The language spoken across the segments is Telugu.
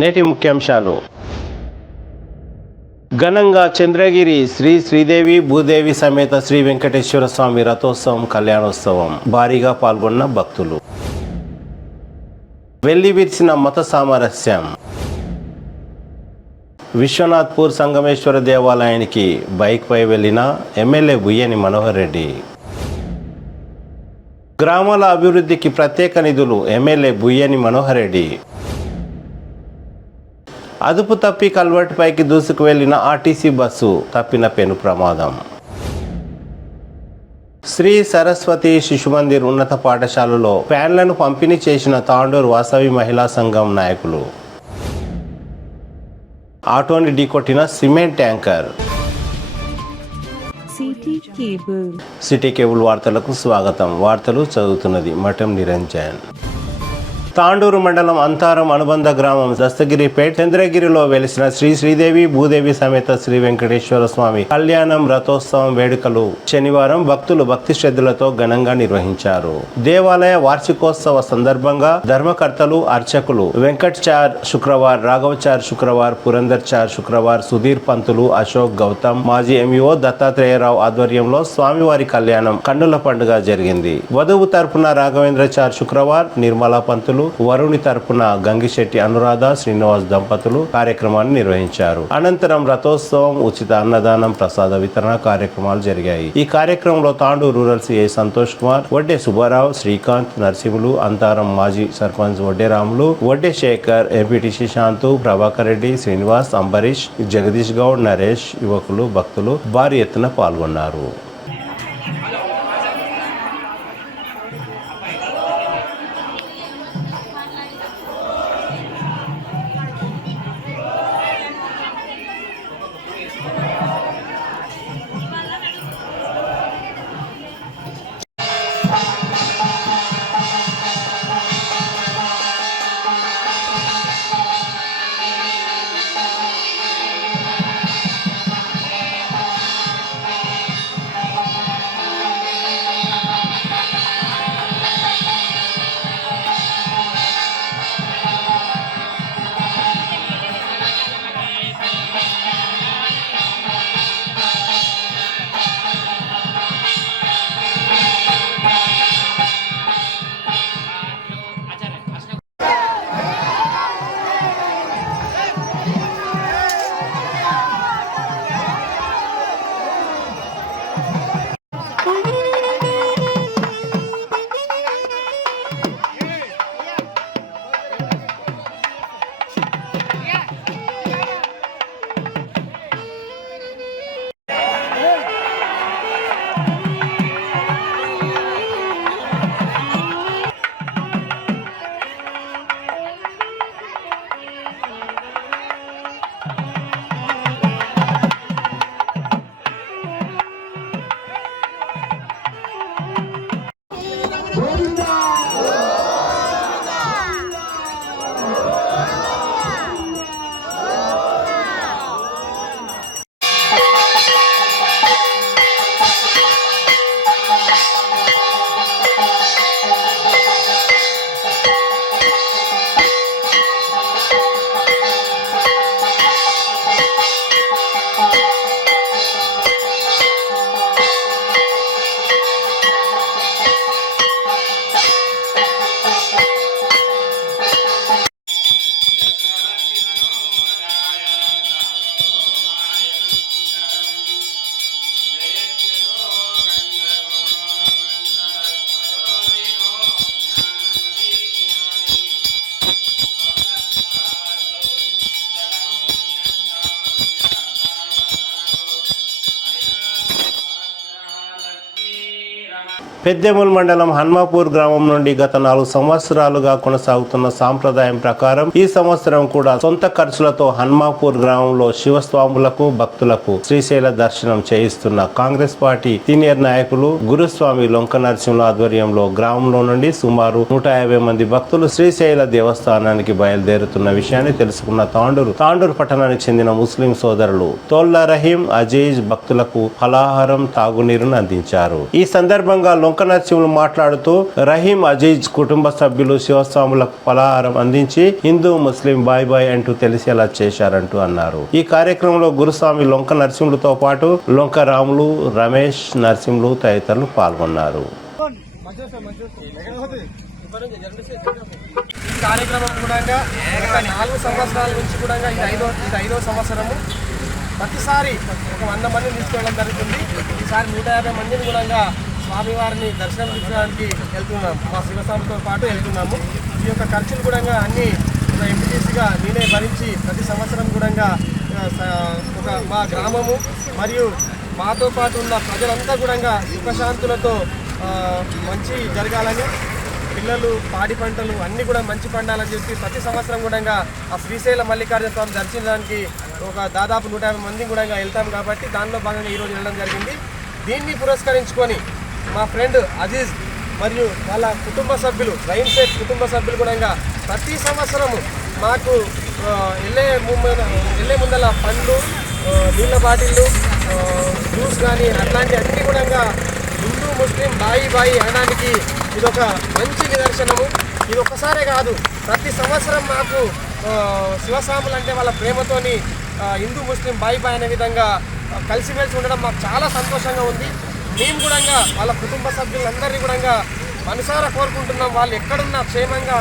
నేటి ముఖ్యాంశాలు. ఘనంగా చంద్రగిరి శ్రీ శ్రీదేవి భూదేవి సమేత శ్రీ వెంకటేశ్వర స్వామి రథోత్సవం కళ్యాణోత్సవం భారీగా పాల్గొన్న భక్తులు. వెళ్లి విరిసిన మత సామరస్యం. విశ్వనాథ్పూర్ సంగమేశ్వర దేవాలయానికి బైక్పై వెళ్లిన ఎమ్మెల్యే బుయ్యని మనోహర్ రెడ్డి. గ్రామాల అభివృద్ధికి ప్రత్యేక నిధులు ఎమ్మెల్యే బుయ్యని మనోహర్ రెడ్డి. అదుపు తప్పి కల్వర్ట్ పైకి దూసుకు వెళ్లిన ఆర్టీసీ బస్సు తప్పిన పెను ప్రమాదం. శ్రీ సరస్వతి శిశుమందిర్ ఉన్నత పాఠశాలలో ఫ్యాన్లను పంపిణీ చేసిన తాండూరు వాసవి మహిళా సంఘం నాయకులు. ఆటోని ఢీకొట్టిన సిమెంట్ ట్యాంకర్. సిటీ కేబుల్ వార్తలకు స్వాగతం. వార్తలు చదువుతున్నది మఠం నిరంజన్. తాండూరు మండలం అంతారం అనుబంధ గ్రామం దస్తగిరిపేట్ చంద్రగిరిలో వెలిసిన శ్రీ శ్రీదేవి భూదేవి సమేత శ్రీ వెంకటేశ్వర స్వామి కళ్యాణం రథోత్సవం వేడుకలు శనివారం భక్తులు భక్తి శ్రద్ధలతో ఘనంగా నిర్వహించారు. దేవాలయ వార్షికోత్సవ సందర్భంగా ధర్మకర్తలు అర్చకులు వెంకట్ చార్ శుక్రవార్, రాఘవ్ చార్ శుక్రవార్, పురందర్ చార్ శుక్రవార్, సుధీర్ పంతులు, అశోక్ గౌతమ్, మాజీ ఎంఈఓ దత్తాత్రేయరావు ఆధ్వర్యంలో స్వామివారి కళ్యాణం కన్నుల పండుగ జరిగింది. వధువు తరపున రాఘవేంద్ర చార్ శుక్రవార్, నిర్మలా పంతులు, వరుణి తరపున గంగిశెట్టి అనురాధ శ్రీనివాస్ దంపతులు కార్యక్రమాన్ని నిర్వహించారు. అనంతరం రథోత్సవం, ఉచిత అన్నదానం, ప్రసాద వితరణ కార్యక్రమాలు జరిగాయి. ఈ కార్యక్రమంలో తాండూరు రూరల్ సిఐ సంతోష్ కుమార్, వడ్డే సుబ్బారావు, శ్రీకాంత్, నరసింహులు, అంతారం మాజీ సర్పంచ్ వడ్డే రాములు, వడ్డే శేఖర్, ఎంపీటీసీ శాంతు, ప్రభాకర్ రెడ్డి, శ్రీనివాస్, అంబరీష్, జగదీష్ గౌడ్, నరేష్, యువకులు, భక్తులు భారీ ఎత్తున పాల్గొన్నారు. పెద్దెముల్ మండలం హన్మాపూర్ గ్రామం నుండి గత 4 సంవత్సరాలుగా కొనసాగుతున్న సాంప్రదాయం ప్రకారం ఈ సంవత్సరం కూడా సొంత ఖర్చులతో హన్మాపూర్ గ్రామంలో శివస్వాములకు భక్తులకు శ్రీశైల దర్శనం చేయిస్తున్న కాంగ్రెస్ పార్టీ సీనియర్ నాయకులు గురుస్వామి లొంక నరసింహుల ఆధ్వర్యంలో గ్రామంలో నుండి సుమారు 150 మంది భక్తులు శ్రీశైల దేవస్థానానికి బయలుదేరుతున్న విషయాన్ని తెలుసుకున్న తాండూరు పట్టణానికి చెందిన ముస్లిం సోదరులు తోల్లా రహీం, అజీజ్ భక్తులకు ఫలాహారం, తాగునీరును అందించారు. ఈ సందర్భంగా లొంక నరసింహులు మాట్లాడుతూ రహీం అజీజ్ కుటుంబ సభ్యులు శివస్వాములకు పలహారం అందించి హిందూ ముస్లిం బాయ్ బాయ్ అంటూ తెలిసేలా చేశారంటూ అన్నారు. ఈ కార్యక్రమంలో గురుస్వామి లొంక నరసింహులతో పాటు లొంక రాములు, రమేష్, నరసింహులు తదితరులు పాల్గొన్నారు. ఈ కార్యక్రమం కూడా ఒక 4 సంవత్సరాల నుంచి కూడా ఇది ఐదో సంవత్సరము. ప్రతిసారి ఒక 100 మందిని తీసుకెళ్ళడం జరుగుతుంది. ఈసారి 150 మందిని కూడా స్వామివారిని దర్శనం తీసుకోవడానికి వెళ్తున్నాము. మా శివస్వామితో పాటు వెళ్తున్నాము. ఈ యొక్క ఖర్చులు కూడా అన్నీ ఒక ఎంపీటీసీగా నేనే భరించి ప్రతి సంవత్సరం కూడా ఒక మా గ్రామము మరియు మాతో పాటు ఉన్న ప్రజలంతా కూడా సుఖశాంతులతో మంచి జరగాలని, పిల్లలు పాడి పంటలు అన్నీ కూడా మంచి పండాలని చెప్పి ప్రతి సంవత్సరం కూడా ఆ శ్రీశైల మల్లికార్జున స్వామి దర్శించడానికి ఒక దాదాపు 150 మంది కూడా వెళ్తాం కాబట్టి దానిలో భాగంగా ఈరోజు వెళ్ళడం జరిగింది. దీన్ని పురస్కరించుకొని మా ఫ్రెండ్ అజీజ్ మరియు వాళ్ళ కుటుంబ సభ్యులు రహీం షేక్ కుటుంబ సభ్యులు కూడా ప్రతి సంవత్సరము మాకు వెళ్ళే ముందల పండ్లు, నీళ్ళ బాటిళ్ళు, జ్యూస్ కానీ అట్లాంటి అన్నీ కూడా హిందూ ముస్లిం బాయి అనడానికి ఇదొక మంచి నిదర్శనము. ఇది ఒక్కసారే కాదు, ప్రతి సంవత్సరం మాకు శివస్వాములు అంటే వాళ్ళ ప్రేమతోని హిందూ ముస్లిం బాయి అనే విధంగా కలిసిమెలిసి ఉండడం మాకు చాలా సంతోషంగా ఉంది. మేము కూడా వాళ్ళ కుటుంబ సభ్యులందరినీ కూడా మనసారా కోరుకుంటున్నాం. వాళ్ళు ఎక్కడున్నా క్షేమంగా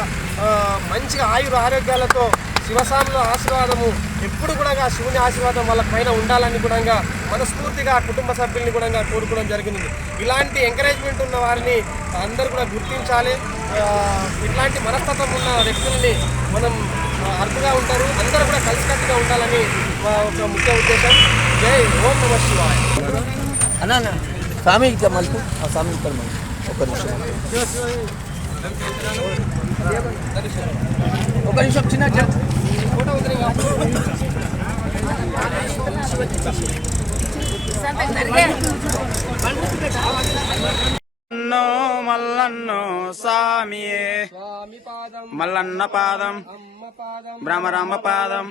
మంచిగా ఆరోగ్యాలతో శివస్వాముల ఆశీర్వాదము ఎప్పుడు కూడా శివుని ఆశీర్వాదం వాళ్ళ పైన ఉండాలని కూడా మనస్ఫూర్తిగా కుటుంబ సభ్యుల్ని కూడా కోరుకోవడం జరిగింది. ఇలాంటి ఎంకరేజ్మెంట్ ఉన్న వారిని అందరూ కూడా గుర్తించాలి. ఇట్లాంటి మనస్తత్వం ఉన్న వ్యక్తుల్ని మనం అర్థంగా ఉంటారు, అందరూ కూడా కలిసికట్టుగా ఉండాలని ఒక ముఖ్య ఉద్దేశం. జై ఓం నమః శివాయ. అన్న స్వామి మలుపు స్వామి ఒక నిమిషం చిన్న ఫోటో మల్లన్నో స్వామియే మల్లన్న పాదం బ్రహ్మరామ పాదం.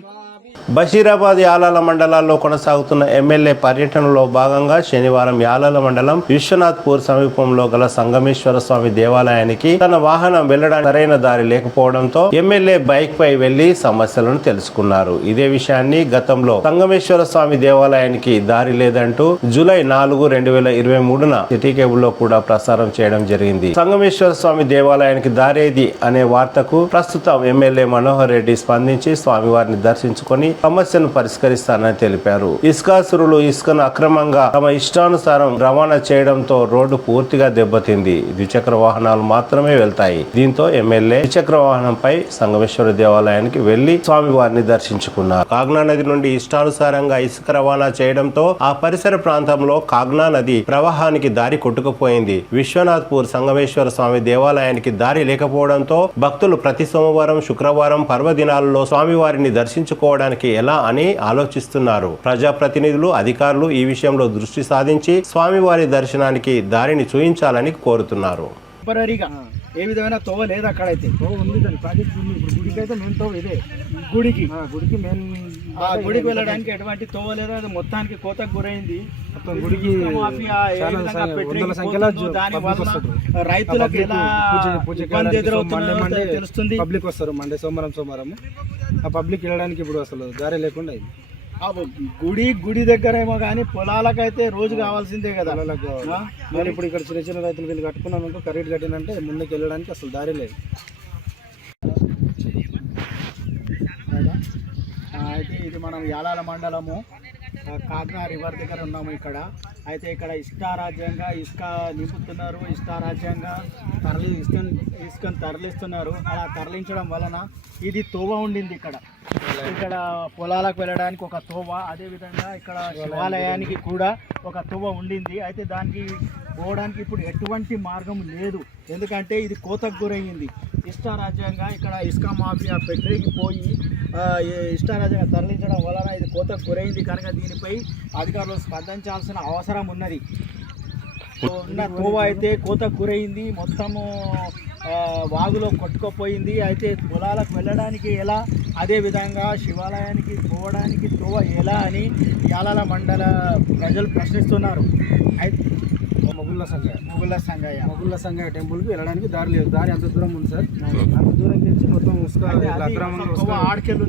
బషీరాబాద్ యాలాల మండలాల్లో కొనసాగుతున్న ఎమ్మెల్యే పర్యటనలో భాగంగా శనివారం యాలాల మండలం విశ్వనాథ్పూర్ సమీపంలో గల సంగమేశ్వర స్వామి దేవాలయానికి తన వాహనం వెళ్లడానికి సరైన దారి లేకపోవడంతో ఎమ్మెల్యే బైక్ పై వెళ్లి సమస్యలను తెలుసుకున్నారు. ఇదే విషయాన్ని గతంలో సంగమేశ్వర స్వామి దేవాలయానికి దారి లేదంటూ జూలై 4, 2023న సిటీ కేబుల్ లో కూడా ప్రసారం చేయడం జరిగింది. సంగమేశ్వర స్వామి దేవాలయానికి దారేది అనే వార్తకు ప్రస్తుతం ఎమ్మెల్యే మనోహర్ రెడ్డి స్పందించి స్వామివారిని దర్శించుకొని సమస్యను పరిష్కరిస్తానని తెలిపారు. ఇసుకాసురులు ఇసుకను అక్రమంగా తమ ఇష్టానుసారం రవాణా చేయడంతో రోడ్డు పూర్తిగా దెబ్బతింది. ద్విచక్ర వాహనాలు మాత్రమే వెళ్తాయి. దీంతో ఎమ్మెల్యే ద్విచక్ర వాహనంపై సంగమేశ్వర దేవాలయానికి వెళ్లి స్వామివారిని దర్శించుకున్నారు. కాగ్నా నది నుండి ఇష్టానుసారంగా ఇసుక రవాణా చేయడంతో ఆ పరిసర ప్రాంతంలో కాగ్నా నది ప్రవాహానికి దారి కొట్టుకుపోయింది. విశ్వనాథ్పూర్ సంగమేశ్వర స్వామి దేవాలయానికి దారి లేకపోవడంతో భక్తులు ప్రతి సోమవారం, శుక్రవారం పర్వదినాలలో స్వామివారిని దర్శించుకోవడానికి ఎలా అని ఆలోచిస్తున్నారు. ప్రజాప్రతినిధులు, అధికారులు ఈ విషయంలో దృష్టి సాధించి స్వామివారి దర్శనానికి దారిని చూయించాలని కోరుతున్నారు. ఏ విధమైన తోవ లేదు, అక్కడైతే తోవ ఉంది. దాని ప్రాజెక్ట్ ఉంది. ఇప్పుడు గుడికి అయితే మెయిన్ తోవ ఇదే. గుడికి మెయిన్ గుడికి వెళ్ళడానికి ఎటువంటి తోవ లేదు. అది మొత్తానికి కోతకు గురైంది. గుడికి దాని వల్ల రైతులకు ఎలా ఇబ్బంది ఎదురవుతుందో తెలుస్తుంది. పబ్లిక్ వస్తారు మండే సోమవారం. ఆ పబ్లిక్ వెళ్ళడానికి ఇప్పుడు అసలు దారి లేకుండా గుడి దగ్గర ఏమో కానీ పొలాలకైతే రోజు కావాల్సిందే కదా. మరి ఇప్పుడు ఇక్కడ చిన్న చిన్న రైతులు వీళ్ళు కట్టుకున్నాను కరెక్ట్ కట్టినంటే ముందుకు వెళ్ళడానికి అసలు దారి లేదు. అయితే ఇది మనం యాలాల మండలము కాగ్నా రివర్ దగ్గర ఉన్నాము. ఇక్కడ ఇష్టారాజ్యంగా ఇసుక నింపుతున్నారు. ఇష్టారాజ్యంగా ఇసుకను తరలిస్తున్నారు. అలా తరలించడం వలన ఇది తోవ ఉండింది. ఇక్కడ పొలాలకు వెళ్ళడానికి ఒక తోవ, అదేవిధంగా ఇక్కడ శివాలయానికి కూడా ఒక తోవ ఉండింది. అయితే దానికి పోవడానికి ఇప్పుడు ఎటువంటి మార్గం లేదు. ఎందుకంటే ఇది కోతకు గురయ్యింది. ఇష్టారాజ్యంగా ఇక్కడ ఇసుక మాఫియా పెట్టిపోయి ఇష్టారాజ్యంగా తరలించడం వలన ఇది కోతకు గురైంది. కనుక దీనిపై అధికారులు స్పందించాల్సిన అవసరం ఉన్నది. ఉన్న తోవ అయితే కోతకు గురైంది. మొత్తము వాగులో కొట్టుకుపోయింది. అయితే పొలాలకు వెళ్ళడానికి ఎలా, అదేవిధంగా శివాలయానికి పోవడానికి తోవ ఎలా అని యాలాల మండల ప్రజలు ప్రశ్నిస్తున్నారు. మొగుళ్ళ సంఘ మొగుళ్ళ సంగయ్య టెంపుల్కి వెళ్ళడానికి దారి లేదు. దారి అంత దూరం ఉంది సార్. అంత దూరం నుంచి మొత్తం అక్రమంగా ఆడికెళ్ళి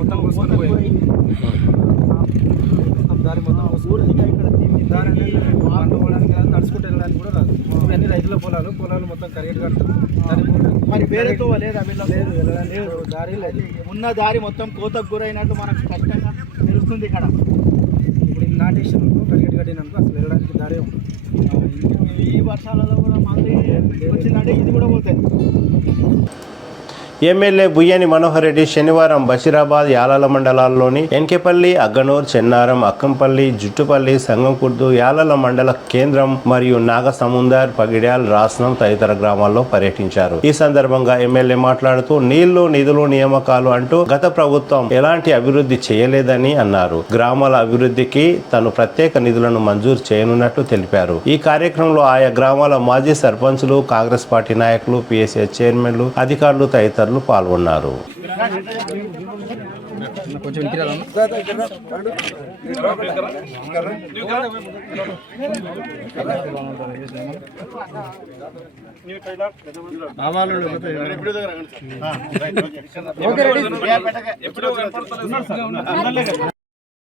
మొత్తం మూసుకొని పోయింది. దారి మొత్తం దారి పంట పోవడానికి రాదు, నడుచుకుంటూ వెళ్ళడానికి కూడా రాదు. అన్ని రైతుల పొలాలు మొత్తం కరెక్ట్ కడతారు. మరి వేరేతో లేదా లేదు వెళ్ళడానికి దారి లేదు. ఉన్న దారి మొత్తం కోతకు గురైనట్టు మనకు స్పష్టంగా తెలుస్తుంది ఇక్కడ. ఇప్పుడు ఈ నాటేషన్ కరెక్ట్ కట్టినాక అసలు వెళ్ళడానికి దారే ఉంటుంది. ఈ వర్షాలలో కూడా మళ్ళీ వచ్చిందంటే ఇది కూడా పోతుంది. ఎమ్మెల్యే బుయ్యని మనోహర్ రెడ్డి శనివారం బషీరాబాద్ యాలాల మండలాల్లోని ఎన్కేపల్లి, అగ్గనూర్, చెన్నారం, అక్కంపల్లి, జుట్టుపల్లి, సంగంకుర్దు, యాలాల మండల కేంద్రం మరియు నాగసముందర్, పగిడ్యాల్, రాస్నం తదితర గ్రామాల్లో పర్యటించారు. ఈ సందర్భంగా ఎమ్మెల్యే మాట్లాడుతూ నీళ్లు, నిధులు, నియామకాలు అంటూ గత ప్రభుత్వం ఎలాంటి అభివృద్ధి చేయలేదని అన్నారు. గ్రామాల అభివృద్ధికి తను ప్రత్యేక నిధులను మంజూరు చేయనున్నట్లు తెలిపారు. ఈ కార్యక్రమంలో ఆయా గ్రామాల మాజీ సర్పంచులు, కాంగ్రెస్ పార్టీ నాయకులు, పిఎస్ఏ చైర్మన్లు, అధికారులు తదితరులు పాల్గొన్నారు.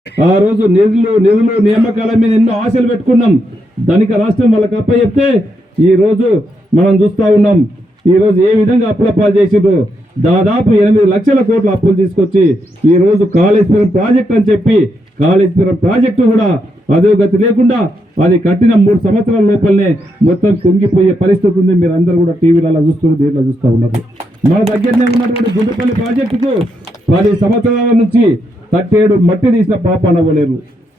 ఆ రోజు నిధులు నియామకాల మీద ఎన్నో ఆశలు పెట్టుకున్నాం. ధనిక రాష్ట్రం వాళ్ళకి అప్పచెప్తే ఈ రోజు మనం చూస్తా ఉన్నాం. ఈ రోజు ఏ విధంగా అప్పులపాలు చేసిండ్రు. దాదాపు 8 లక్షల కోట్ల అప్పులు తీసుకొచ్చి ఈ రోజు కాళేశ్వరం ప్రాజెక్ట్ అని చెప్పి కాళేశ్వరం ప్రాజెక్టు కూడా అధోగతి లేకుండా అది కట్టిన 3 సంవత్సరాల లోపలనే మొత్తం కుంగిపోయే పరిస్థితి ఉంది. మీరు అందరూ కూడా టీవీలలో చూస్తున్నారు, దీంట్లో చూస్తూ ఉన్నారు. మన దగ్గరనే ఉన్నటువంటి గుండుపల్లి ప్రాజెక్టుకు 10 సంవత్సరాల నుంచి 37 మట్టి తీసిన పాప అనవ్వలేరు.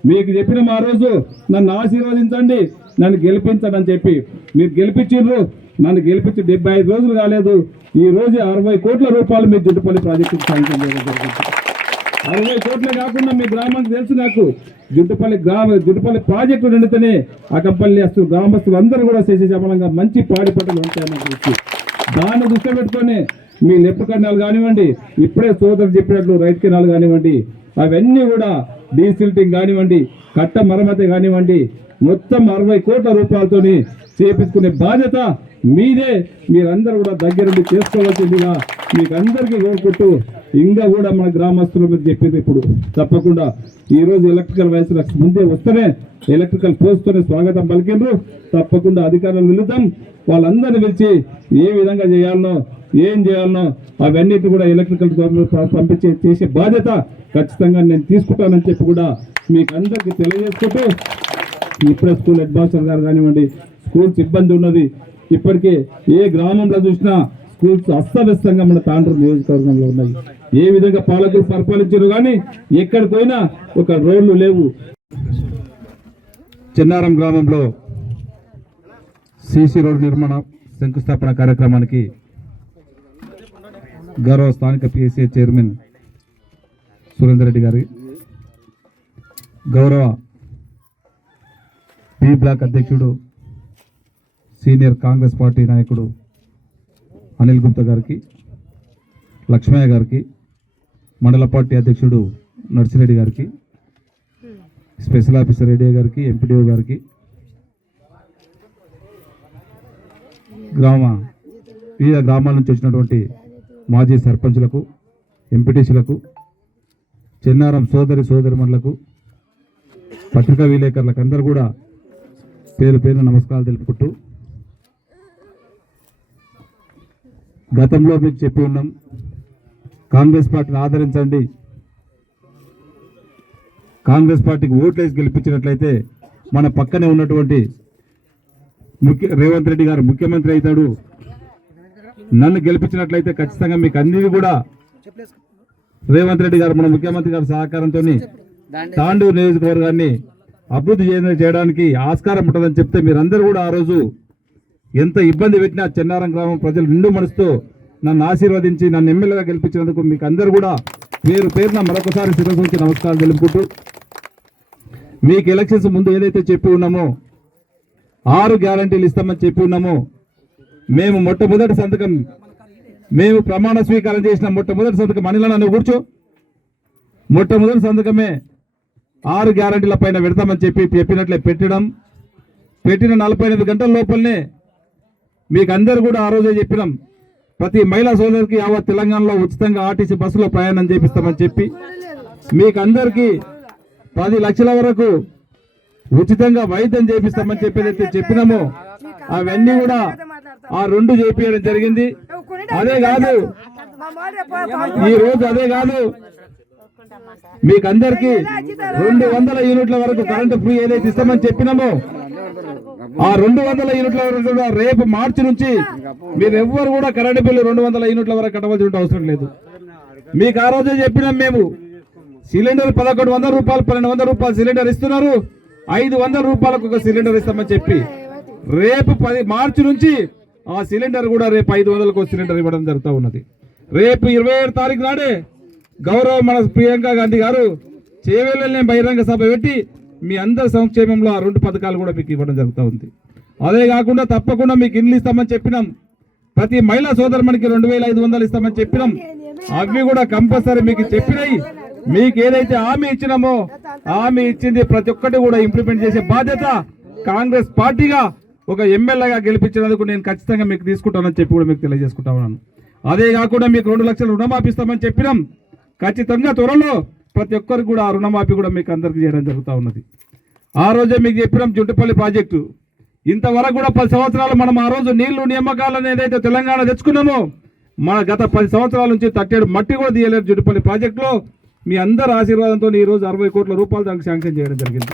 మీకు చెప్పిన ఆ రోజు నన్ను ఆశీర్వదించండి, నన్ను గెలిపించండి అని చెప్పి మీరు గెలిపించారు. నన్ను గెలిపించి 75 రోజులు కాలేదు. ఈ రోజు 60 కోట్ల రూపాయలు మీ జుట్టుపల్లి ప్రాజెక్టుకు శాంక్షన్ చేయడం జరిగింది. 60 కోట్లు కాకుండా మీ గ్రామానికి తెలుసు నాకు. జుట్టుపల్లి ప్రాజెక్టు నిండితేనే అకంపల్లి గ్రామస్తులు అందరూ కూడా శేషశమనంగా మంచి పాడి పంటలు ఉంటాయని గురించి దాన్ని దృష్టి పెట్టుకొని మీ లెఫ్ట్ కెనాల్ కానివ్వండి, ఇప్పుడే సోదరు చెప్పినట్లు రైట్ కెనాల్ కానివ్వండి, అవన్నీ కూడా డీసిల్టింగ్ కానివ్వండి, కట్ట మరమ్మతి కానివ్వండి, మొత్తం 60 కోట్ల రూపాయలతోని చేపించుకునే బాధ్యత మీదే. మీరందరూ కూడా దగ్గరుండి చేసుకోవాల్సిందిగా మీకు అందరికీ కోరుకుంటూ ఇంకా కూడా మన గ్రామస్తులు మీరు చెప్పింది ఇప్పుడు తప్పకుండా ఈ రోజు ఎలక్ట్రికల్ వయసులో ముందే వస్తేనే ఎలక్ట్రికల్ పోస్తూనే స్వాగతం పలికిండ్రు. తప్పకుండా అధికారులు నిలుద్దాం, వాళ్ళందరినీ పిలిచి ఏ విధంగా చేయాలనో ఏం చేయాలనో అవన్నిటి కూడా ఎలక్ట్రికల్ పంపించే చేసే బాధ్యత ఖచ్చితంగా నేను తీసుకుంటానని చెప్పి కూడా మీకు అందరికీ తెలియజేసుకుంటూ ఇప్పుడే స్కూల్ హెడ్ మాస్టర్ గారు కానివ్వండి, స్కూల్స్ ఇబ్బంది ఉన్నది. ఇప్పటికే ఏ గ్రామంలో చూసినా స్కూల్స్ అస్తవ్యస్తంగా మన తాండ్రు నియోజకవర్గంలో ఉన్నాయి. ఏ విధంగా పాలకులు పరిపాలించారు కానీ ఎక్కడికి పోయినా ఒక రోడ్లు లేవు. చెన్నారం గ్రామంలో సిసి రోడ్డు నిర్మాణ శంకుస్థాపన కార్యక్రమానికి గౌరవ స్థానిక పిఎస్ఏ చైర్మన్ సురేందర్ రెడ్డి గారి, గౌరవ బి బ్లాక్ అధ్యక్షుడు సీనియర్ కాంగ్రెస్ పార్టీ నాయకుడు అనిల్ గుప్తా గారికి, లక్ష్మయ్య గారికి, మండల పార్టీ అధ్యక్షుడు నర్సిరెడ్డి గారికి, స్పెషల్ ఆఫీసర్ రెడ్డి గారికి, ఎంపీడీఓ గారికి, వివిధ గ్రామాల నుంచి వచ్చినటువంటి మాజీ సర్పంచులకు, ఎంపీటీసీలకు, చెన్నారం సోదరిమణులకు, పత్రికా విలేకరులకు అందరూ కూడా పేరు పేరు నమస్కారాలు తెలుపుకుంటూ, గతంలో మీకు చెప్పి ఉన్నాం, కాంగ్రెస్ పార్టీని ఆదరించండి, కాంగ్రెస్ పార్టీకి ఓట్లేసి గెలిపించినట్లయితే మన పక్కనే ఉన్నటువంటి రేవంత్ రెడ్డి గారు ముఖ్యమంత్రి అవుతాడు, నన్ను గెలిపించినట్లయితే ఖచ్చితంగా మీకు అన్నిటి కూడా రేవంత్ రెడ్డి గారు మన ముఖ్యమంత్రి గారి సహకారంతో తాండూరు నియోజకవర్గాన్ని అభివృద్ధి చేయడానికి ఆస్కారం ఉంటుందని చెప్తే మీరందరూ కూడా ఆ రోజు ఎంత ఇబ్బంది పెట్టినా చెన్నారం గ్రామం ప్రజలు నిండు మనసుతో నన్ను ఆశీర్వదించి నన్ను ఎమ్మెల్యేగా గెలిపించినందుకు మీకు అందరూ కూడా పేరున మరొకసారి శిరస్సు నుంచి నమస్కారాలు తెలుపుకుంటూ, మీకు ఎలక్షన్స్ ముందు ఏదైతే చెప్పి ఉన్నామో 6 గ్యారంటీలు ఇస్తామని చెప్పి ఉన్నామో, మేము ప్రమాణ స్వీకారం చేసిన మొట్టమొదటి సంతకం అనిల నన్ను కూర్చో, మొట్టమొదటి సంతకమే 6 గ్యారంటీల పైన పెడతామని చెప్పినట్లే పెట్టడం, పెట్టిన 48 గంటల లోపలనే మీకు అందరు కూడా ఆ రోజే చెప్పినాం, ప్రతి మహిళా సోదరికి యావత్ తెలంగాణలో ఉచితంగా ఆర్టీసీ బస్సులో ప్రయాణం చేపిస్తామని చెప్పి మీకు అందరికీ 10 లక్షల వరకు ఉచితంగా వైద్యం చేపిస్తామని చెప్పేదైతే చెప్పినామో అవన్నీ కూడా ఆ 2 చేపించడం జరిగింది. అదే కాదు, ఈ రోజు అదే కాదు, మీకు అందరికీ 200 యూనిట్ల వరకు కరెంటు ఫ్రీ ఏదైతే ఇస్తామని చెప్పినామో ఆ 200 యూనిట్ల వరకు కూడా రేపు మార్చి నుంచి మీరు ఎవ్వరు కూడా కరెంటు బిల్లు 200 యూనిట్ల వరకు కట్టవలసిన అవసరం లేదు. మీకు ఆ రోజే చెప్పినాం, మేము సిలిండర్ 1100 రూపాయలు 1200 రూపాయలు సిలిండర్ ఇస్తున్నారు, 500 రూపాయలకు ఒక సిలిండర్ ఇస్తామని చెప్పి రేపు 10 మార్చి నుంచి ఆ సిలిండర్ కూడా రేపు 500కు సిలిండర్ ఇవ్వడం జరుగుతూ ఉన్నది. రేపు 27 తారీఖు నాడే గౌరవ మన ప్రియాంక గాంధీ గారు చేవేళ్ళని బహిరంగ సభ పెట్టి మీ అందరి సంక్షేమంలో ఆ 2 పథకాలు కూడా మీకు ఇవ్వడం జరుగుతూ ఉంది. అదే కాకుండా తప్పకుండా మీకు ఇండ్లు ఇస్తామని చెప్పినాం, ప్రతి మహిళా సోదరునికి 2500 ఇస్తామని చెప్పినాం. అవి కూడా కంపల్సరీ మీకు చెప్పినాయి. మీకు ఏదైతే హామీ ఇచ్చినామో హామీ ఇచ్చింది ప్రతి ఒక్కటి కూడా ఇంప్లిమెంట్ చేసే బాధ్యత కాంగ్రెస్ పార్టీగా ఒక ఎమ్మెల్యేగా గెలిపించినందుకు నేను ఖచ్చితంగా మీకు తీసుకుంటానని చెప్పి కూడా మీకు తెలియజేసుకుంటా ఉన్నాను. అదే కాకుండా మీకు 2 లక్షలు రుణమాఫీ ఇస్తామని చెప్పినాం. ఖచ్చితంగా త్వరలో ప్రతి ఒక్కరికి కూడా ఆ రుణమాఫీ కూడా మీకు అందరికీ చేయడం జరుగుతూ ఉన్నది. ఆ రోజే మీకు చెప్పినాం జుట్టుపల్లి ప్రాజెక్టు, ఇంతవరకు కూడా 10 సంవత్సరాలు మనం ఆ రోజు నీళ్లు నియామకాలను ఏదైతే తెలంగాణ తెచ్చుకున్నామో మన గత 10 సంవత్సరాల నుంచి తట్టేడు మట్టి కూడా తీయలేదు జుట్టుపల్లి ప్రాజెక్టులో. మీ అందరి ఆశీర్వాదంతో ఈ రోజు 60 కోట్ల రూపాయలు దానికి శాంక్షన్ చేయడం జరిగింది.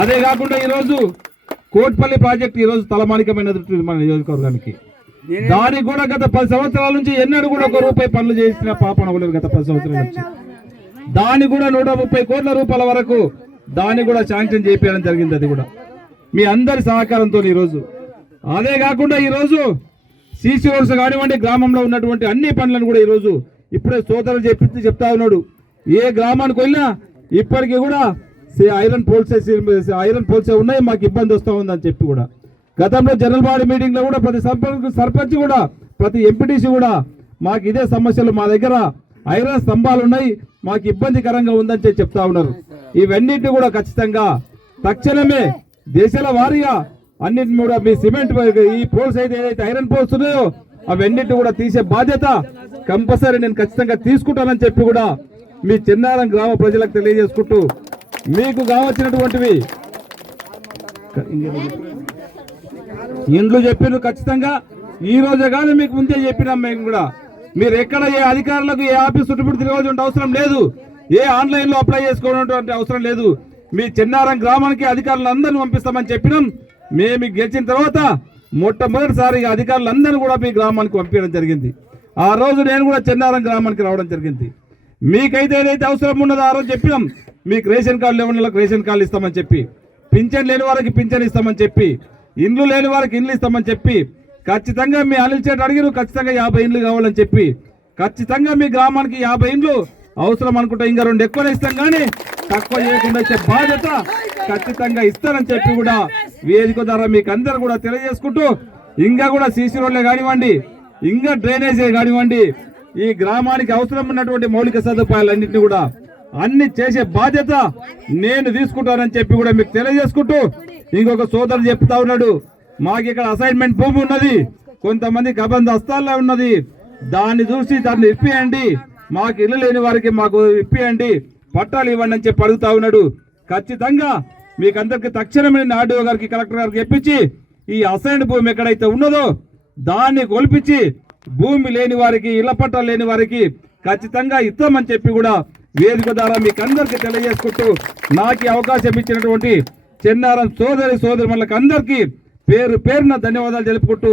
అదే కాకుండా ఈరోజు కోట్పల్లి ప్రాజెక్టు ఈరోజు తలమానికమైన మన నియోజకవర్గానికి, దానికి కూడా గత 10 సంవత్సరాల నుంచి ఎన్నడూ కూడా 1 రూపాయి పనులు చేసిన పాపన అవ్వలేదు. గత 10 సంవత్సరాల నుంచి దానికి కూడా 130 కోట్ల రూపాయల వరకు దాన్ని కూడా శాంక్షన్ చేయించడం జరిగింది. అది కూడా మీ అందరి సహకారంతో ఈరోజు. అదే కాకుండా ఈరోజు సీసీ రోడ్స్ కానివ్వండి, గ్రామంలో ఉన్నటువంటి అన్ని పనులను కూడా ఈరోజు ఇప్పుడే సోదరులు చెప్తా ఉన్నాడు, ఏ గ్రామానికి వెళ్ళినా ఇప్పటికీ కూడా ఐరన్ పోల్సే ఉన్నాయి, మాకు ఇబ్బంది వస్తూ ఉందని చెప్పి కూడా గతంలో జనరల్ బాడీ మీటింగ్ లో కూడా ప్రతి సర్పంచ్ కూడా ప్రతి ఎంపీటీసీ కూడా మాకు ఇదే సమస్యలు, మా దగ్గర ఐరన్ స్తంభాలు ఉన్నాయి, మాకు ఇబ్బందికరంగా ఉందని చెప్తా ఉన్నారు. ఇవన్నిటిని కూడా ఖచ్చితంగా తక్షణమే దేశాల వారీగా అన్నింటిని కూడా మీ సిమెంట్ ఈ పోల్స్ అయితే ఏదైతే ఐరన్ పోల్స్ ఉన్నాయో అవన్నిటిని కూడా తీసే బాధ్యత కంపల్సరీ నేను ఖచ్చితంగా తీసుకుంటానని చెప్పి కూడా మీ చెన్నారం గ్రామ ప్రజలకు తెలియజేసుకుంటూ మీకు కావాల్సినటువంటివి ఇండ్లు చెప్పిన ఖచ్చితంగా ఈ రోజే కానీ మీకు ముందే చెప్పినాం. మేము కూడా మీరు ఎక్కడ ఏ అధికారులకు ఏ ఆఫీస్ చుట్టుముట్టు తిరగాల్సిన అవసరం లేదు, ఏ ఆన్లైన్ లో అప్లై చేసుకోవాలంటే అవసరం లేదు. మీ చెన్నారం గ్రామానికి అధికారులందరినీ పంపిస్తామని చెప్పినాం. మేము గెలిచిన తర్వాత మొట్టమొదటిసారిగా అధికారులందరినీ కూడా మీ గ్రామానికి పంపించడం జరిగింది. ఆ రోజు నేను కూడా చెన్నారం గ్రామానికి రావడం జరిగింది. మీకైతే ఏదైతే అవసరం ఉన్నదో ఆ రోజు చెప్పినాం, మీకు రేషన్ కార్డు లేని వాళ్ళకి రేషన్ కార్డులు ఇస్తామని చెప్పి, పింఛన్ లేని వారికి పింఛన్ ఇస్తామని చెప్పి, ఇండ్లు లేని వారికి ఇండ్లు ఇస్తామని చెప్పి, ఖచ్చితంగా మీ అనిల్ చేట అడిగిన ఖచ్చితంగా 50 ఇండ్లు కావాలని చెప్పి, ఖచ్చితంగా మీ గ్రామానికి 50 ఇండ్లు అవసరం అనుకుంటే ఇంకా 2 ఎక్కువనే ఇస్తాం, కానీ తక్కువ చేయకుండా ఇచ్చే బాధ్యత ఖచ్చితంగా ఇస్తానని చెప్పి కూడా వేదిక ద్వారా మీకు అందరూ కూడా తెలియజేసుకుంటూ, ఇంకా కూడా సీసీ రోడ్లే కానివ్వండి, ఇంకా డ్రైనేజీ కానివ్వండి, ఈ గ్రామానికి అవసరం ఉన్నటువంటి మౌలిక సదుపాయాలన్నింటినీ కూడా అన్ని చేసే బాధ్యత నేను తీసుకుంటానని చెప్పి కూడా మీకు తెలియజేసుకుంటూ, ఇంకొక సోదరుడు చెప్తా ఉన్నాడు, మాకు ఇక్కడ అసైన్మెంట్ భూమి ఉన్నది, కొంతమంది కబంధ హస్తాల్లో ఉన్నది, దాన్ని చూసి దాన్ని ఇప్పియండి, మాకు ఇల్లు లేని వారికి మాకు ఇప్పియండి, పట్టాలు ఇవ్వండి అని చెప్పి అడుగుతా ఉన్నాడు. ఖచ్చితంగా మీకు అందరికి తక్షణమే ఆర్డీఓ గారికి కలెక్టర్ గారికి ఇప్పించి ఈ అసైన్డ్ భూమి ఎక్కడైతే ఉన్నదో దాన్ని కొలిపించి భూమి లేని వారికి ఇళ్ల పట్టాలు లేని వారికి ఖచ్చితంగా ఇస్తామని చెప్పి కూడా వేదిక ద్వారా మీకు అందరికి తెలియజేసుకుంటూ, నాకు అవకాశం ఇచ్చినటువంటి చెన్నారం సోదరులకు అందరికీ పేరు పేరున ధన్యవాదాలు తెలుపుకుంటూ,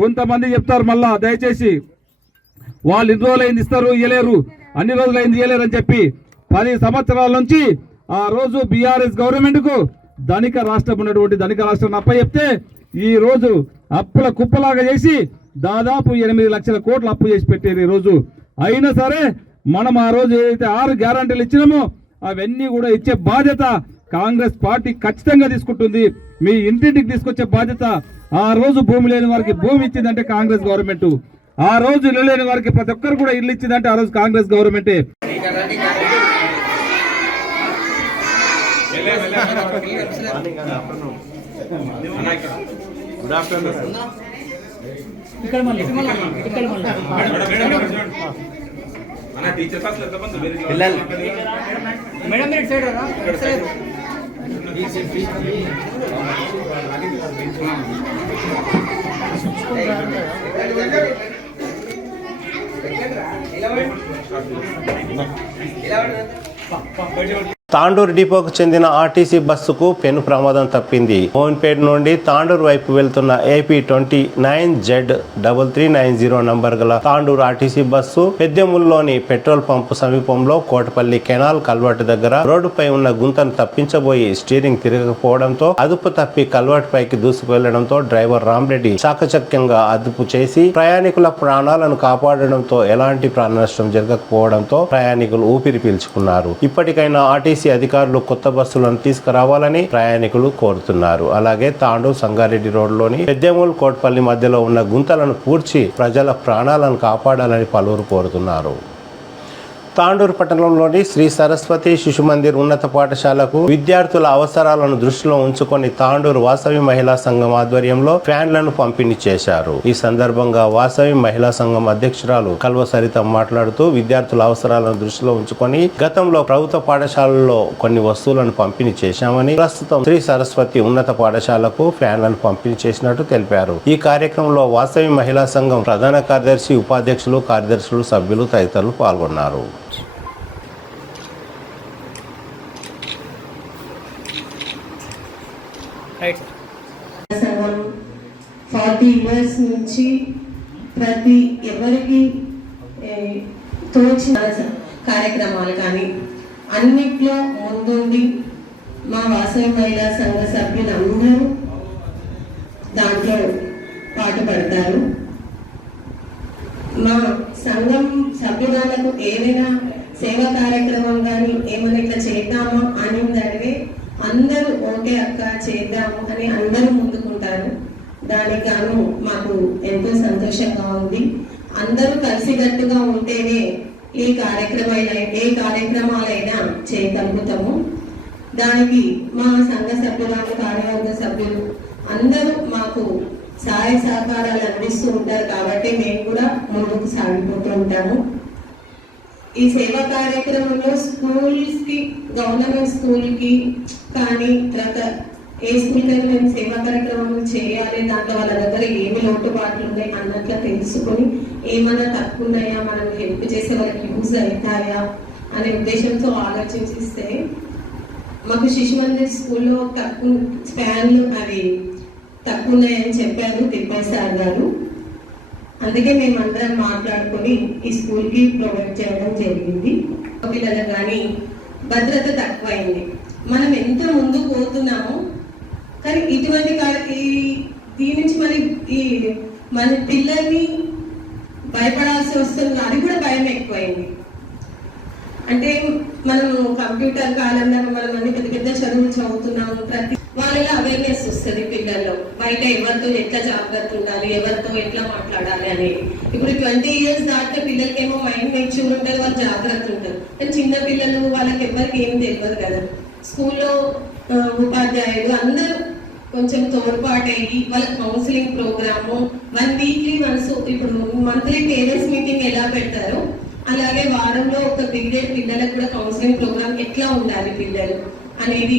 కొంతమంది చెప్తారు మళ్ళా దయచేసి వాళ్ళు ఇన్ని రోజులైంది ఇస్తారు ఇయ్యలేరు, అన్ని రోజులైంది ఇయ్యలేరు అని చెప్పి 10 సంవత్సరాల నుంచి ఆ రోజు బీఆర్ఎస్ గవర్నమెంట్ కు ధనిక రాష్ట్రం ఉన్నటువంటి ధనిక రాష్ట్రం అప్పచెప్తే ఈ రోజు అప్పుల కుప్పలాగా చేసి దాదాపు 8 లక్షల కోట్లు అప్పు చేసి పెట్టారు ఈ రోజు. అయినా సరే మనం ఆ రోజు ఏదైతే 6 గ్యారంటీలు ఇచ్చినామో అవన్నీ కూడా ఇచ్చే బాధ్యత కాంగ్రెస్ పార్టీ ఖచ్చితంగా తీసుకుంటుంది. మీ ఇంటింటికి తీసుకొచ్చే బాధ్యత, ఆ రోజు భూమి లేని వారికి భూమి ఇచ్చిందంటే కాంగ్రెస్ గవర్నమెంట్, ఆ రోజు ఇల్లు లేని వారికి ప్రతి ఒక్కరు కూడా ఇల్లు ఇచ్చిందంటే ఆ రోజు కాంగ్రెస్ గవర్నమెంటే. మేడం మీరు సైడ్ తాండూరు డిపోకు చెందిన ఆర్టీసీ బస్సుకు పెను ప్రమాదం తప్పింది. మోహన్పేట నుండి తాండూరు వైపు వెళ్తున్న AP 29Z3390 నంబర్ గల తాండూరు ఆర్టీసీ బస్సు పెద్దెముల్లోని పెట్రోల్ పంపు సమీపంలో కోటపల్లి కెనాల్ కల్వర్ట్ దగ్గర రోడ్డుపై ఉన్న గుంతను తప్పించబోయి స్టీరింగ్ తిరగకపోవడంతో అదుపు తప్పి కల్వర్ట్ పైకి దూసుకు వెళ్లడంతో డ్రైవర్ రామ్రెడ్డి చాకచక్యంగా అదుపు చేసి ప్రయాణికుల ప్రాణాలను కాపాడడంతో ఎలాంటి ప్రాణ నష్టం జరగకపోవడంతో ప్రయాణికులు ఊపిరి పీల్చుకున్నారు. ఇప్పటికైనా ఆర్టీసీ అధికారులు కొత్త బస్సులను తీసుకురావాలని ప్రయాణికులు కోరుతున్నారు. అలాగే తాండూరు సంగారెడ్డి రోడ్లోని పెద్దెమూల్ కోట్పల్లి మధ్యలో ఉన్న గుంతలను పూడ్చి ప్రజల ప్రాణాలను కాపాడాలని పలువురు కోరుతున్నారు. తాండూరు పట్టణంలోని శ్రీ సరస్వతి శిశు మందిర్ ఉన్నత పాఠశాలకు విద్యార్థుల అవసరాలను దృష్టిలో ఉంచుకొని తాండూరు వాసవి మహిళా సంఘం ఆధ్వర్యంలో ఫ్యాన్లను పంపిణీ చేశారు. ఈ సందర్భంగా వాసవి మహిళా సంఘం అధ్యక్షురాలు కల్వ సరిత మాట్లాడుతూ విద్యార్థుల అవసరాలను దృష్టిలో ఉంచుకొని గతంలో ప్రభుత్వ పాఠశాలల్లో కొన్ని వస్తువులను పంపిణీ చేశామని, ప్రస్తుతం శ్రీ సరస్వతి ఉన్నత పాఠశాలకు ఫ్యాన్లను పంపిణీ చేసినట్టు తెలిపారు. ఈ కార్యక్రమంలో వాసవి మహిళా సంఘం ప్రధాన కార్యదర్శి, ఉపాధ్యక్షులు, కార్యదర్శులు, సభ్యులు తదితరులు పాల్గొన్నారు. సంఘం 40 years నుంచి ప్రతి ఎవరికి తోచిన కార్యక్రమాలు కానీ అన్నిట్లో ముందుండి మా వాసవి మహిళా సంఘ సభ్యులందరూ దాంట్లో పాటుపడతారు. మా సంఘం సభ్యులకు ఏదైనా సేవా కార్యక్రమం కానీ ఏమైనా ఇట్లా చేద్దామా అని అడిగే అందరూ ఓకే అక్క చేద్దాము అని అందరూ ముందుకుంటారు. దానికి గాను మాకు ఎంతో సంతోషంగా ఉంది. అందరూ కలిసికట్టుగా ఉంటేనే ఏ కార్యక్రమాలైనా చేయగలుగుతాము. దానికి మా సంఘ సభ్యురాలు, కార్యవర్గ సభ్యులు అందరూ మాకు సహాయ సహకారాలు అందిస్తూ ఉంటారు. కాబట్టి మేము కూడా ముందుకు సాగిపోతూ ఉంటాము. ఈ సేవా కార్యక్రమంలో స్కూల్స్ కి, గవర్నమెంట్ స్కూల్ కి కానీ తర్వాత ఏ స్కూల్ కైనా మేము సేవా కార్యక్రమం చేయాలి, దాంట్లో వాళ్ళ దగ్గర ఏమి లోటుపాట్లు ఉన్నాయి అన్నట్లు తెలుసుకొని ఏమైనా తక్కువ ఉన్నాయా, మనం హెల్ప్ చేసే వాళ్ళకి యూజ్ అవుతాయా అనే ఉద్దేశంతో ఆలోచిస్తే మాకు శిశు మందిర్ స్కూల్లో తక్కువ ఫ్యాన్లు అవి తక్కువ ఉన్నాయని చెప్పారు తిప్పై సార్ గారు. అందుకే మేమందరం మాట్లాడుకొని ఈ స్కూల్కి ప్రొవైడ్ చేయడం జరిగింది. పిల్లలకు కానీ భద్రత తక్కువైంది. మనం ఎంత ముందు పోతున్నామో కానీ ఇటువంటి దీని నుంచి మన పిల్లల్ని భయపడాల్సి వస్తుంది. అది కూడా భయం ఎక్కువైంది. అంటే మనము కంప్యూటర్ కాలంలో మనం అన్ని పెద్ద పెద్ద చదువులు చదువుతున్నాము. ప్రతి వాళ్ళలో అవేర్నెస్ వస్తుంది పిల్లల్లో, బయట ఎవరితో ఎట్లా జాగ్రత్త ఉండాలి, ఎవరితో ఎట్లా మాట్లాడాలి అనేది. ఇప్పుడు 20 years దాటితే పిల్లలకేమో మైండ్ మెచ్యూర్ ఉంటుంది, వాళ్ళు జాగ్రత్త ఉంటారు. కానీ చిన్న పిల్లలు వాళ్ళకి ఎవరికి ఏం తెలియదు కదా. స్కూల్లో ఉపాధ్యాయులు అందరూ కొంచెం తోడ్పాటు అయ్యి వాళ్ళ కౌన్సిలింగ్ ప్రోగ్రాము 1 weekly once, ఇప్పుడు మంత్లీ పేరెంట్స్ మీటింగ్ ఎలా పెడతారో అలాగే వారంలో ఒక పీరియడ్ పిల్లలకు కూడా కౌన్సిలింగ్ ప్రోగ్రామ్ ఎట్లా ఉండాలి పిల్లలు అనేది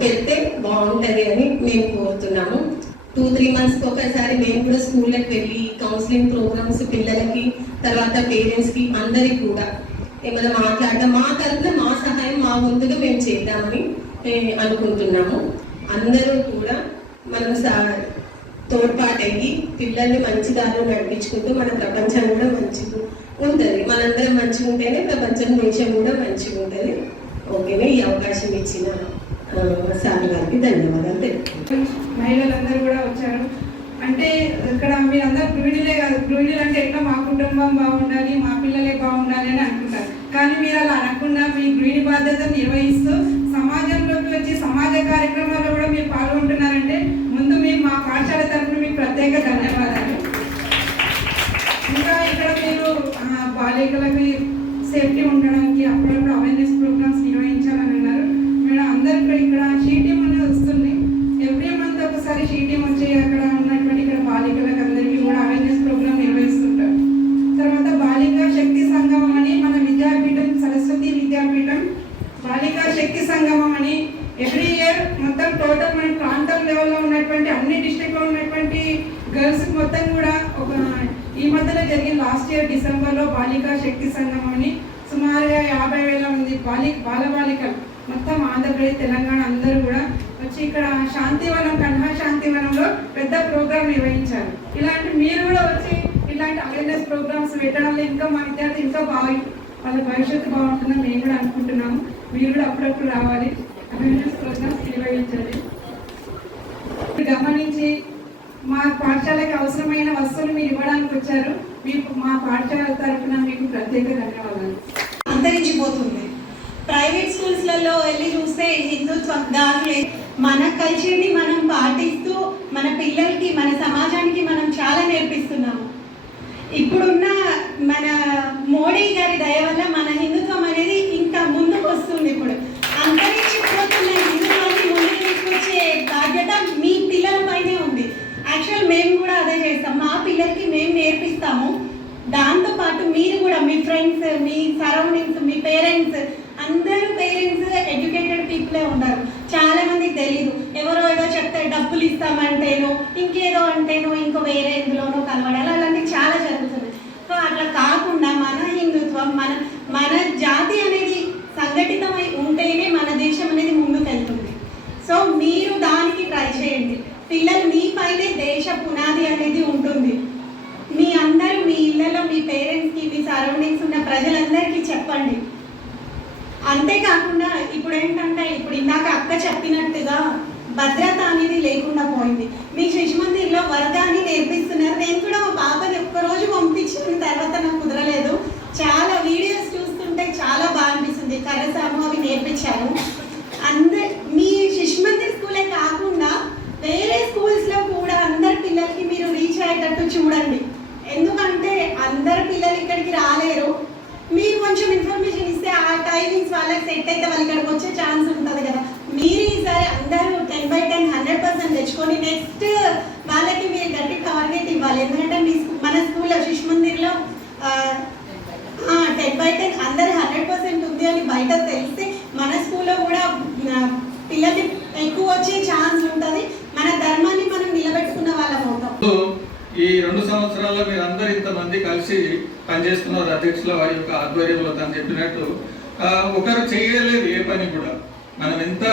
పెడితే బాగుంటుంది అని మేము కోరుతున్నాము. 2-3 monthsకి ఒకసారి మేము కూడా స్కూళ్ళకి వెళ్ళి కౌన్సిలింగ్ ప్రోగ్రామ్స్ పిల్లలకి, తర్వాత పేరెంట్స్కి అందరికి కూడా ఏమైనా మాట్లాడడం, మా తరఫున మా సహాయం మా వంతుగా మేము చేద్దామని అనుకుంటున్నాము. అందరూ కూడా మనం తోడ్పాటయ్యి పిల్లల్ని మంచి దారిలో నడిపించుకుంటూ మన ప్రపంచం కూడా మంచిగా ఉంటుంది. మనందరం మంచిగా ఉంటేనే ప్రపంచం, దేశం కూడా మంచిగా ఉంటుంది. ఓకేనా? ఈ అవకాశం ఇచ్చిన సార్ గారికి ధన్యవాదాలు. మహిళలందరూ కూడా వచ్చారు. అంటే ఇక్కడ మీరందరూ గృహిణులే కాదు, గృహిణులు అంటే ఎట్లా మా కుటుంబం బాగుండాలి, మా పిల్లలే బాగుండాలి అని అనుకుంటారు. కానీ మీరు అలా అనకుండా మీ గృహిణి బాధ్యతను నిర్వహిస్తూ సమాజంలోకి వచ్చి సమాజ కార్యక్రమాల్లో కూడా మీరు పాల్గొంటున్నారంటే ముందు మీరు మా పాఠశాల తరఫున మీకు ప్రత్యేక ధన్యవాదాలు. ఇంకా ఇక్కడ మీరు బాలికలకి సేఫ్టీ ఉండడానికి అప్పుడప్పుడు అవేర్నెస్ ప్రోగ్రామ్స్ నిర్వహించాలని అన్నారు. మీరు అందరూ బాలికా శక్తి సంఘం అని సుమారుగా 50,000 మంది బాలబాలికలు మొత్తం ఆంధ్రప్రదేశ్ తెలంగాణ అందరూ కూడా వచ్చి ఇక్కడ శాంతివనం కన్హా శాంతివనంలో పెద్ద ప్రోగ్రాం నిర్వహించారు. ఇలాంటి మీరు కూడా వచ్చి ఇలాంటి అవేర్నెస్ ప్రోగ్రామ్స్ పెట్టడం ఇంకా మా విద్యార్థులు ఇంకా వాళ్ళ భవిష్యత్తు బాగుంటుందని మేము కూడా అనుకుంటున్నాము. మీరు కూడా అప్పుడప్పుడు రావాలి, అవేర్నెస్ ప్రోగ్రామ్స్ నిర్వహించాలి. గమనించి మా పాఠశాలకు అవసరమైన వస్తువులు మీరు ఇవ్వడానికి వచ్చారు. మీకు మా పాఠశాల తరఫున మీకు ప్రత్యేక ధన్యవాదాలు. అంతరించిపోతుంది. ప్రైవేట్ స్కూల్స్లలో వెళ్ళి చూస్తే హిందుత్వం దారులే. మన కల్చర్ని మనం పాటిస్తూ మన పిల్లలకి మన సమాజానికి మనం చాలా నేర్పిస్తున్నాము. ఇప్పుడున్న మన మోడీ గారి దయ వల్ల మన హిందుత్వం అనేది ఇంకా ముందుకు వస్తుంది. ఇప్పుడు అంతరించిపోతున్న హిందుత్వాన్ని ముందుకు తీసుకొచ్చే బాధ్యత మీ పిల్లలపైనే ఉంది. యాక్చువల్ మేము కూడా అదే చేస్తాం, మా పిల్లలకి మేము నేర్పిస్తాము. దాంతోపాటు మీరు కూడా మీ ఫ్రెండ్స్, మీ సరౌండింగ్స్, మీ పేరెంట్స్, అందరూ పేరెంట్స్ ఎడ్యుకేటెడ్ పీపులే ఉన్నారు. చాలా మందికి తెలియదు. ఎవరో ఏదో చెప్తే డబ్బులు ఇస్తామంటేనో ఇంకేదో అంటేనో ఇంకో వేరే ఎందులోనో కలవడాలి, అలాంటివి చాలా జరుగుతుంది. సో అట్లా కాకుండా మన హిందుత్వం మన జాతి అనేది సంఘటితమై ఉంటేనే మన దేశం అనేది ముందుకు వెళ్తుంది. సో మీరు దానికి ట్రై చేయండి. పిల్లలు మీ పైనే దేశ పునాది అనేది ఉంటుంది. మీ అందరూ మీ ఇళ్ళలో మీ పేరెంట్స్కి, మీ సరౌండింగ్స్ ఉన్న ప్రజలందరికీ చెప్పండి. అంతేకాకుండా ఇప్పుడు ఏంటంటే ఇందాక అక్క చెప్పినట్టుగా భద్రత అనేది లేకుండా పోయింది. మీ శిశుమందిర్లో వరదాన్ని నేర్పిస్తున్నారు. నేను కూడా మా పాపని ఒక్కరోజు పంపించిన తర్వాత నాకు కుదరలేదు. చాలా వీడియోస్ చూస్తుంటే చాలా బాగా అనిపిస్తుంది. కరసాము అవి నేర్పించారు. మీ శిశుమందిర్ స్కూలే కాకుండా వేరే స్కూల్స్లో కూడా అందరి పిల్లలకి మీరు రీచ్ అయ్యేటట్టు చూడండి. ఎందుకంటే అందరు పిల్లలు ఇక్కడికి రాలేరు. మీరు కొంచెం ఇన్ఫర్మేషన్ ఇస్తే ఆ టైమింగ్స్ వాళ్ళకి సెట్ అయితే వాళ్ళు ఇక్కడికి వచ్చే ఛాన్స్ ఉంటుంది కదా. మీరు ఈసారి అందరూ 10/10 100% తెచ్చుకొని నెక్స్ట్ వాళ్ళకి మీరు గట్టి టార్గెట్ ఇవ్వాలి. ఎందుకంటే మన స్కూల్లో శిశుమందిర్లో 10/10 అందరూ 100% ఉంది అని బయట తెలిస్తే మన స్కూల్లో కూడా పిల్లలు ఎక్కువ వచ్చే ఛాన్స్ ఉంటుంది. మన ధర్మాన్ని మనం నిలబెట్టుకున్న వాళ్ళం అవుతాం. ఈ 2 సంవత్సరాల్లో మీరు అందరు ఇంతమంది కలిసి పనిచేస్తున్నారు. అధ్యక్షుల వారి యొక్క ఆధ్వర్యంలో తను చెప్పినట్టు ఒకరు చేయలేదు ఏ పని కూడా. మనం ఎంత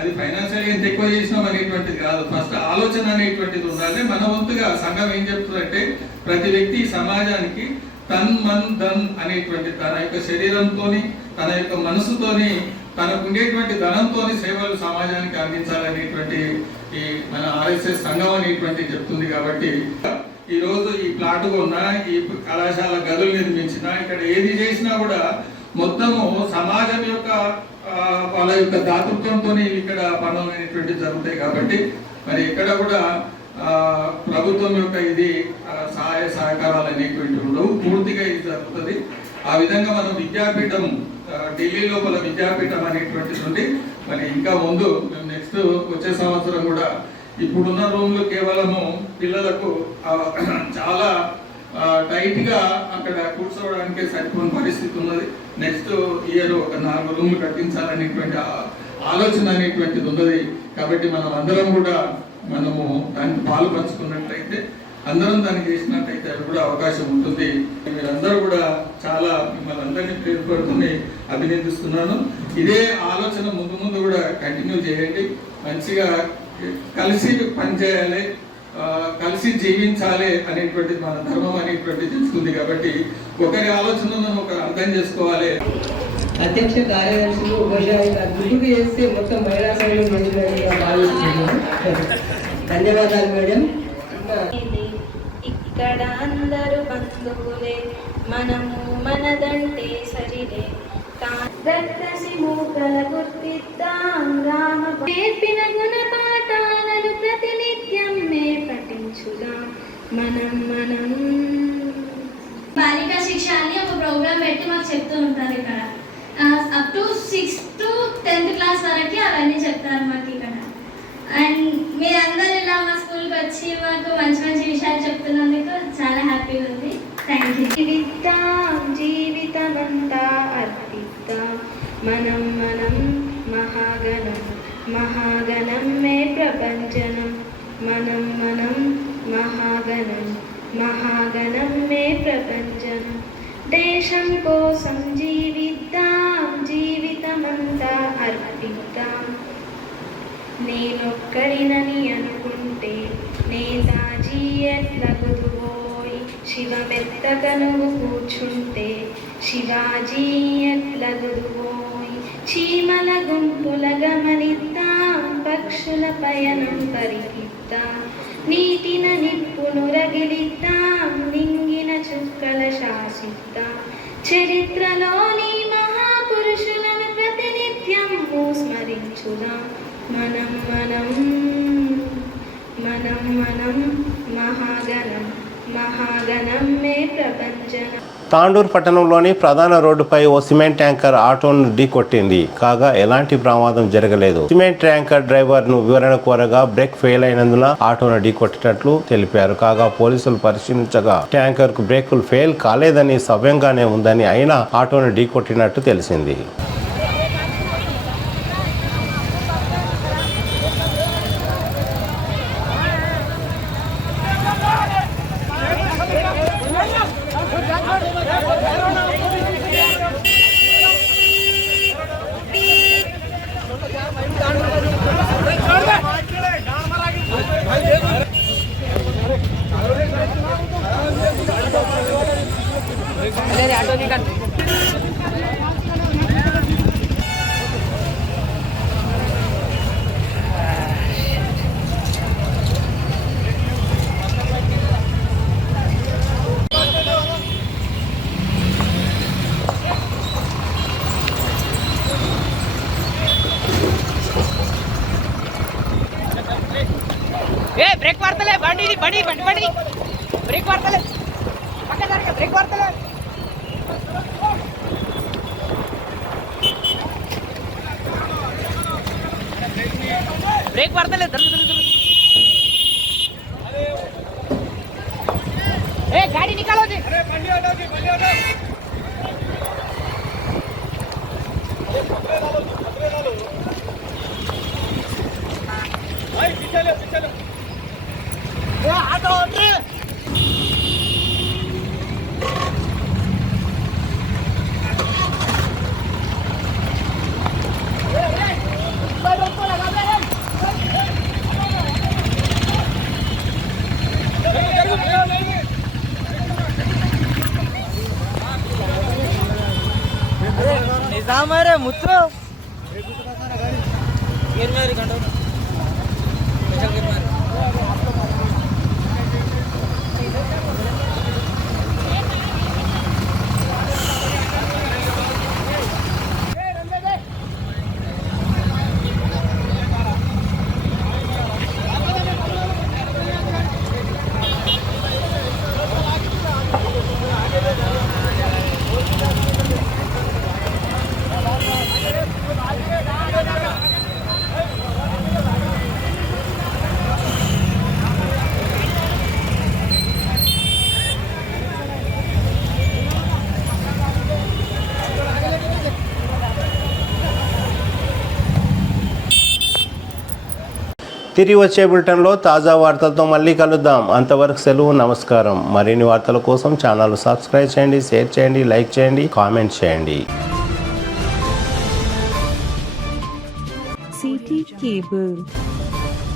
అది ఫైనాన్షియల్గా ఎంత ఎక్కువ చేసినాం అనేటువంటిది కాదు, ఫస్ట్ ఆలోచన అనేటువంటిది ఉండాలి. మన వంతుగా సంఘం ఏం చెప్తుందంటే ప్రతి వ్యక్తి సమాజానికి తన్ మన్ ధన్ అనేటువంటి తన యొక్క శరీరంతో, తన యొక్క మనసుతోని, తనకు ఉండేటువంటి ధనంతో సేవలు సమాజానికి అందించాలనేటువంటి ఈ మన ఆర్ఎస్ఎస్ సంఘం అనేటువంటి చెప్తుంది. కాబట్టి ఈరోజు ఈ ప్లాట్ కొన్నా, ఈ కళాశాల గదులు నిర్మించినా, ఇక్కడ ఏది చేసినా కూడా మొత్తము సమాజం యొక్క వాళ్ళ యొక్క దాతృత్వంతో ఇక్కడ పనులు అనేటువంటి జరుగుతాయి. కాబట్టి మరి ఇక్కడ కూడా ప్రభుత్వం యొక్క ఇది సహాయ సహకారాలు అనేటువంటి ఉండవు, పూర్తిగా ఇది జరుగుతుంది. ఆ విధంగా మనం విద్యాపీఠం ఢిల్లీ లోపల విద్యాపీఠం అనేటువంటిది ఉంది. మరి ఇంకా ముందు మేము నెక్స్ట్ వచ్చే సంవత్సరం కూడా ఇప్పుడున్న రూమ్లు కేవలము పిల్లలకు చాలా టైట్గా అక్కడ కూర్చోవడానికి సరిపోని పరిస్థితి ఉన్నది. నెక్స్ట్ ఇయర్ ఒక 4 రూమ్లు కట్టించాలనేటువంటి ఆలోచన అనేటువంటిది ఉన్నది. కాబట్టి మనం అందరం కూడా మనము దానికి పాలు పంచుకున్నట్లయితే, అందరం దాన్ని చేసినట్టయితే అది కూడా అవకాశం ఉంటుంది. మీరందరూ కూడా చాలా మిమ్మల్ని అందరినీ పేరుపడుతుని అభినందిస్తున్నాను. ఇదే ఆలోచన ముందు కూడా కంటిన్యూ చేయండి. మంచిగా కలిసి పనిచేయాలి, కలిసి జీవించాలి అనేటువంటిది మన ధర్మం అనేటువంటిది తెలుస్తుంది. కాబట్టి ఒకరి ఆలోచనను ఒకరు అర్థం చేసుకోవాలి. అధ్యక్ష కార్యదర్శులు ఉపాధ్యాయులు గుర్తుకు చేస్తే మొత్తం మహిళా సంఘం మంచిగా భావిస్తున్నాను. ధన్యవాదాలు మేడం. ఇక్కడ అందరూ బంధువులే, మనము మనదంటే సరిలే, రక్తసి మూకల గుర్తిద్దాం రామ నేర్పిన గుణపాఠాలను ప్రతినిత్యం మే పఠించుదాం మనం. బాలికా శిక్ష అని ఒక ప్రోగ్రామ్ పెట్టి మాకు చెప్తూ ఉంటారు. ఇక్కడ up to 6th to 10th class వరకు అవన్నీ చెప్తారు మాకు ఇక్కడ. అండ్ మీరందరూ ఇలా మా స్కూల్కి వచ్చి మాకు మంచి విషయాలు చెప్తున్నందుకు చాలా హ్యాపీగా ఉంది. Thank you. జీవితమంతా అర్పిద్దాం మనం మహాగణం మే ప్రపంచనం మనం మహాగణం మే ప్రపంచనం దేశం కోసం జీవిద్దాం, జీవితమంతా అర్పిద్దాం. నేనొక్కడినని అనుకుంటే నేతాజీ ఎట్లగుదువోయ్, శివమెత్తక నువ్వు కూర్చుంటే శివాజీ ఎట్లగుదువోయ్. చీమల గుంపుల గమనిద్దాం, పక్షుల పయనం పరికిద్దాం. నీటిన నిప్పును రగిలిద్దాం, నింగిన చుక్కల శాసిద్దాం. చరిత్రలోని మహాపురుషులను ప్రతినిత్యం స్మరించుదాం. మనం మనం మనం మనం మహాగణం, మహాగణం మే ప్రపంచనం. తాండూరు పట్టణంలోని ప్రధాన రోడ్డుపై ఓ సిమెంట్ ట్యాంకర్ ఆటోను ఢీకొట్టింది. కాగా ఎలాంటి ప్రమాదం జరగలేదు. సిమెంట్ ట్యాంకర్ డ్రైవర్ ను వివరణ కోరగా బ్రేక్ ఫెయిల్ అయినందున ఆటోను ఢీకొట్టినట్లు తెలిపారు. కాగా పోలీసులు పరిశీలించగా ట్యాంకర్ కు బ్రేకులు ఫెయిల్ కాలేదని, సవ్యంగానే ఉందని, అయినా ఆటోను ఢీకొట్టినట్టు తెలిసింది. బ్రేక్ వాడతలే బండి బండి బండి బండి బ్రేక్ వాడతలే పక్క జరగ బ్రేక్ వాడతలే బ్రేక్ వాడతలే ए गाड़ी निकालो जी अरे बंडी हटाओ जी बंडी हटाओ ये पकड़े डालो भाई पीछे लो ये हटो रे निजाम है रे मुत्रो गिर मेरी घंटों తిరిగి వచ్చే బులెటిన్లో తాజా వార్తలతో మళ్ళీ కలుద్దాం. అంతవరకు సెలవు, నమస్కారం. మరిన్ని వార్తల కోసం ఛానల్ సబ్స్క్రైబ్ చేయండి, షేర్ చేయండి, లైక్ చేయండి, కామెంట్ చేయండి. City cable